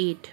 8।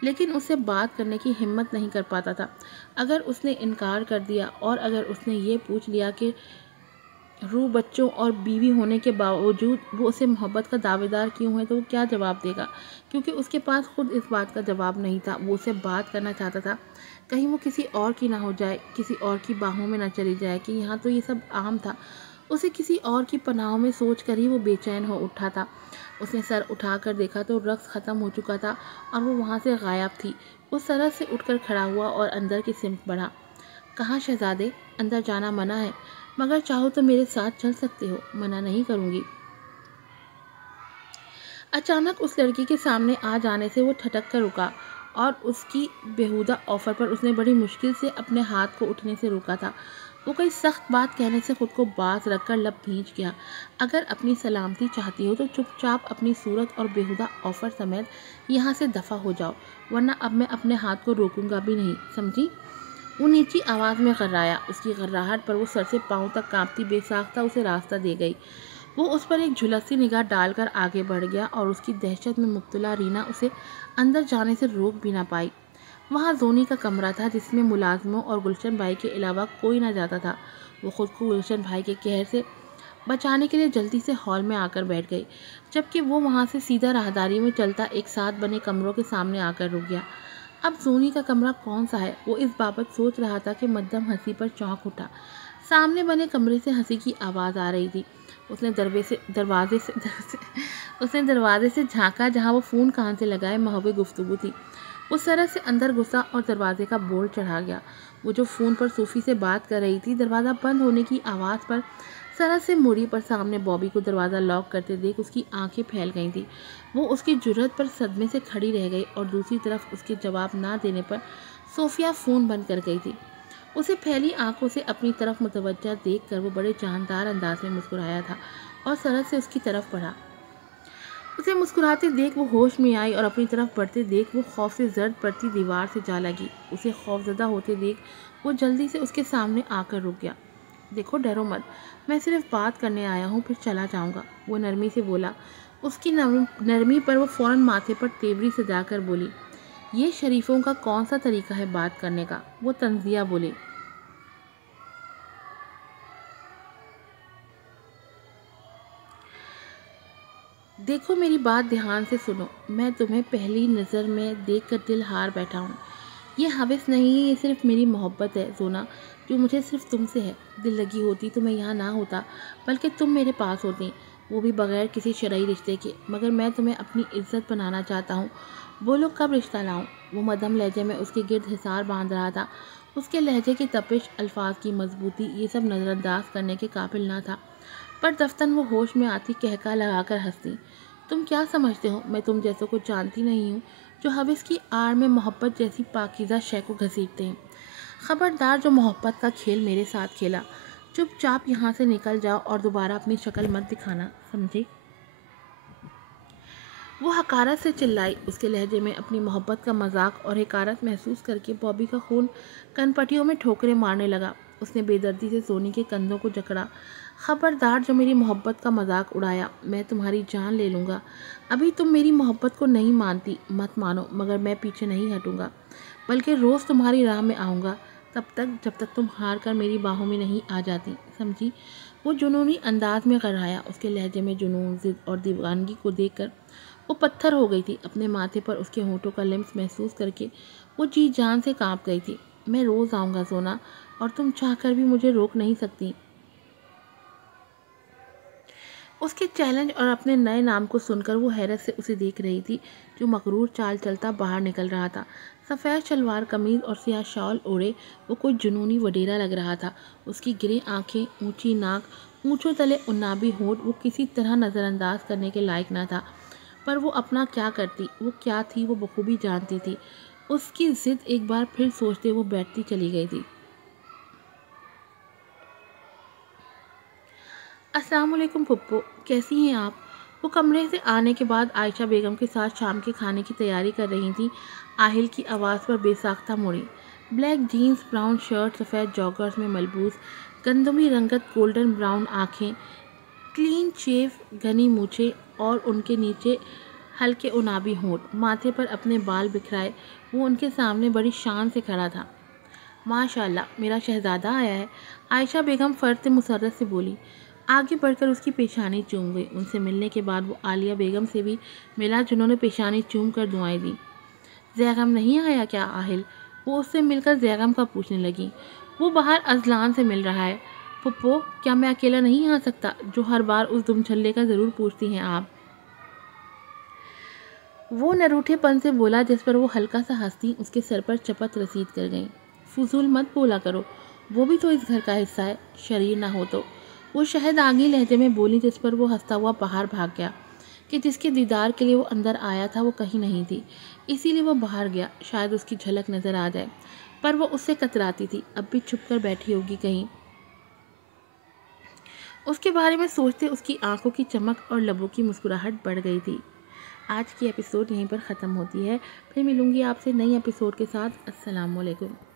لیکن اس سے بات کرنے کی ہمت نہیں کر پاتا تھا۔ اگر اس نے انکار کر دیا اور اگر اس نے یہ پوچھ لیا کہ روح بچوں اور بیوی ہونے کے باوجود وہ اسے محبت کا دعوے دار کیوں ہے، تو وہ کیا جواب دے گا؟ کیونکہ اس کے پاس خود اس بات کا جواب نہیں تھا۔ وہ اسے بات کرنا چاہتا تھا، کہیں وہ کسی اور کی نہ ہو جائے، کسی اور کی باہوں میں نہ چلی جائے کہ یہاں تو یہ سب عام تھا۔ اسے کسی اور کی پناہوں میں سوچ کر ہی وہ بے چین ہو اٹھا تھا۔ اس نے سر اٹھا کر دیکھا تو رقص ختم ہو چکا تھا اور وہ وہاں سے غائب تھی۔ وہ سرک سے اٹھ کر کھڑا ہوا اور اندر کی سمت بڑھا۔ کہاں شہزادے؟ اندر جانا منع ہے، مگر چاہو تو میرے ساتھ چل سکتے ہو، منع نہیں کروں گی۔ اچانک اس لڑکی کے سامنے آ جانے سے وہ ٹھٹک کر رکا اور اس کی بیہودہ آفر پر اس نے بڑی مشکل سے اپنے ہاتھ کو اٹھنے سے روکا تھا۔ وہ کوئی سخت بات کہنے سے خود کو باز رکھ کر لب بھینچ گیا۔ اگر اپنی سلامتی چاہتی ہو تو چپ چاپ اپنی صورت اور بیہودہ آفر سمیت یہاں سے دفع ہو جاؤ، ورنہ اب میں اپنے ہاتھ کو روکوں گا بھی نہیں، سمجھی؟ وہ نیچی آواز میں غرایا۔ اس کی غراہٹ پر وہ سر سے پاؤں تک کانپتی بے ساختہ اسے راستہ دے گئی۔ وہ اس پر ایک جھلسی نگاہ ڈال کر آگے بڑھ گیا اور اس کی دہشت میں مبتلا رینا اسے اندر جانے سے روک بھی نہ پائی۔ وہاں زونی کا کمرہ تھا جس میں ملازموں اور گلشن بھائی کے علاوہ کوئی نہ جاتا تھا۔ وہ خود کو گلشن بھائی کے قہر سے بچانے کے لیے جلدی سے ہال میں آ کر بیٹھ گئی، جبکہ وہ وہاں سے سیدھا راہداری میں چلتا ایک ساتھ بنے کمروں کے سامنے آ کر رک گیا۔ اب زونی کا کمرہ کون سا ہے، وہ اس بابت سوچ رہا تھا کہ مدھم ہنسی پر چونک اٹھا۔ سامنے بنے کمرے سے ہنسی کی آواز آ رہی تھی۔ اس نے دروازے سے جھانکا جہاں وہ فون کان سے لگائے محو گفتگو تھی۔ وہ سرک سے اندر گھسا اور دروازے کا بورڈ چڑھا گیا۔ وہ جو فون پر صوفی سے بات کر رہی تھی، دروازہ بند ہونے کی آواز پر سرک سے مڑی، پر سامنے بابی کو دروازہ لاک کرتے دیکھ اس کی آنکھیں پھیل گئی تھیں۔ وہ اس کی جرأت پر صدمے سے کھڑی رہ گئی اور دوسری طرف اس کے جواب نہ دینے پر صوفیہ فون بند کر گئی تھی۔ اسے پھیلی آنکھوں سے اپنی طرف متوجہ دیکھ کر وہ بڑے جاندار انداز میں مسکرایا تھا اور سرک سے اس کی طرف بڑھا۔ اسے مسکراتے دیکھ وہ ہوش میں آئی اور اپنی طرف بڑھتے دیکھ وہ خوف سے زرد پڑتی دیوار سے جا لگی۔ اسے خوف زدہ ہوتے دیکھ وہ جلدی سے اس کے سامنے آ کر رک گیا۔ دیکھو، ڈرو مت، میں صرف بات کرنے آیا ہوں، پھر چلا جاؤں گا، وہ نرمی سے بولا۔ اس کی نرمی پر وہ فوراً ماتھے پر تیوری سجا کر بولی، یہ شریفوں کا کون سا طریقہ ہے بات کرنے کا؟ وہ طنزیہ بولے۔ دیکھو، میری بات دھیان سے سنو، میں تمہیں پہلی نظر میں دیکھ کر دل ہار بیٹھا ہوں۔ یہ ہوس نہیں ہے، یہ صرف میری محبت ہے زونا، جو مجھے صرف تم سے ہے۔ دل لگی ہوتی تو میں یہاں نہ ہوتا، بلکہ تم میرے پاس ہوتی، وہ بھی بغیر کسی شرعی رشتے کے، مگر میں تمہیں اپنی عزت بنانا چاہتا ہوں۔ بولو کب رشتہ لاؤں؟ وہ مدھم لہجے میں اس کے گرد حصار باندھ رہا تھا۔ اس کے لہجے کی تپش، الفاظ کی مضبوطی، یہ سب نظر انداز کرنے کے قابل نہ تھا۔ پر دفتن وہ ہوش میں آتی کہکا لگا کر ہنسی۔ تم کیا سمجھتے ہو میں تم جیسوں کو جانتی نہیں ہوں، جو ہوس کی آڑ میں محبت جیسی پاکیزہ شے کو گھسیٹتے ہیں؟ خبردار جو محبت کا کھیل میرے ساتھ کھیلا، چپ چاپ یہاں سے نکل جاؤ اور دوبارہ اپنی شکل مت دکھانا، سمجھی؟ وہ حقارت سے چلائی۔ اس کے لہجے میں اپنی محبت کا مذاق اور حقارت محسوس کر کے بابی کا خون کن پٹیوں میں ٹھوکریں مارنے لگا۔ اس نے بے دردی سے سونی کے کندھوں کو جکڑا۔ خبردار جو میری محبت کا مذاق اڑایا، میں تمہاری جان لے لوں گا۔ ابھی تم میری محبت کو نہیں مانتی، مت مانو، مگر میں پیچھے نہیں ہٹوں گا، بلکہ روز تمہاری راہ میں آؤں گا، تب تک جب تک تم ہار کر میری باہوں میں نہیں آ جاتی، سمجھی؟ وہ جنونی انداز میں غرایا۔ اس کے لہجے میں جنون، ضد اور دیوانگی کو دیکھ کر وہ پتھر ہو گئی تھی۔ اپنے ماتھے پر اس کے ہونٹوں کا لمس محسوس کر کے وہ جی جان سے کانپ گئی تھی۔ میں روز آؤں گا زونا، اور تم چاہ کر بھی مجھے روک نہیں سکتی۔ اس کے چیلنج اور اپنے نئے نام کو سن کر وہ حیرت سے اسے دیکھ رہی تھی، جو مغرور چال چلتا باہر نکل رہا تھا۔ سفید شلوار قمیض اور سیاہ شال اوڑھے وہ کوئی جنونی وڈیرا لگ رہا تھا۔ اس کی گرے آنکھیں، اونچی ناک، اونچوں تلے عنابی ہونٹ وہ کسی طرح نظر انداز کرنے کے لائق نہ تھا۔ پر وہ اپنا کیا کرتی، وہ کیا تھی وہ بخوبی جانتی تھی۔ اس کی ضد ایک بار پھر سوچتے وہ بیٹھتی چلی گئی تھی۔ السلام علیکم پھپھو، کیسی ہیں آپ؟ وہ کمرے سے آنے کے بعد عائشہ بیگم کے ساتھ شام کے کھانے کی تیاری کر رہی تھیں۔ آہل کی آواز پر بے ساختہ مڑی۔ بلیک جینز، براؤن شرٹ، سفید جاگرز میں ملبوس، گندمی رنگت گولڈن براؤن آنکھیں، کلین شیو، گھنی مونچھیں اور ان کے نیچے ہلکے عنابی ہونٹ، ماتھے پر اپنے بال بکھرائے وہ ان کے سامنے بڑی شان سے کھڑا تھا۔ ماشاءاللہ، میرا شہزادہ آیا ہے، عائشہ بیگم فرط مسرت سے بولی۔ آگے بڑھ کر اس کی پیشانی چوم گئی۔ ان سے ملنے کے بعد وہ عالیہ بیگم سے بھی ملا، جنہوں نے پیشانی چوم کر دعائیں دیں۔ زیغم نہیں آیا کیا آہل؟ وہ اس سے مل کر زیغم کا پوچھنے لگی۔ وہ باہر ازلان سے مل رہا ہے۔ پھپھو، کیا میں اکیلا نہیں آ سکتا، جو ہر بار اس دم چھلے کا ضرور پوچھتی ہیں آپ؟ وہ نروٹھے پن سے بولا، جس پر وہ ہلکا سا ہنستی اس کے سر پر چپت رسید کر گئیں۔ فضول مت بولا کرو، وہ بھی تو اس گھر کا حصہ ہے، شریر نہ ہو تو۔ وہ شہد آگی لہجے میں بولی، جس پر وہ ہنستا ہوا باہر بھاگ گیا کہ جس کے دیدار کے لیے وہ اندر آیا تھا وہ کہیں نہیں تھی، اسی لیے وہ باہر گیا، شاید اس کی جھلک نظر آ جائے، پر وہ اس سے کتراتی تھی، اب بھی چھپ کر بیٹھی ہوگی کہیں۔ اس کے بارے میں سوچتے اس کی آنکھوں کی چمک اور لبوں کی مسکراہٹ بڑھ گئی تھی۔ آج کی ایپیسوڈ یہیں پر ختم ہوتی ہے، پھر ملوں گی آپ سے نئی ایپیسوڈ کے ساتھ۔ السلام علیکم۔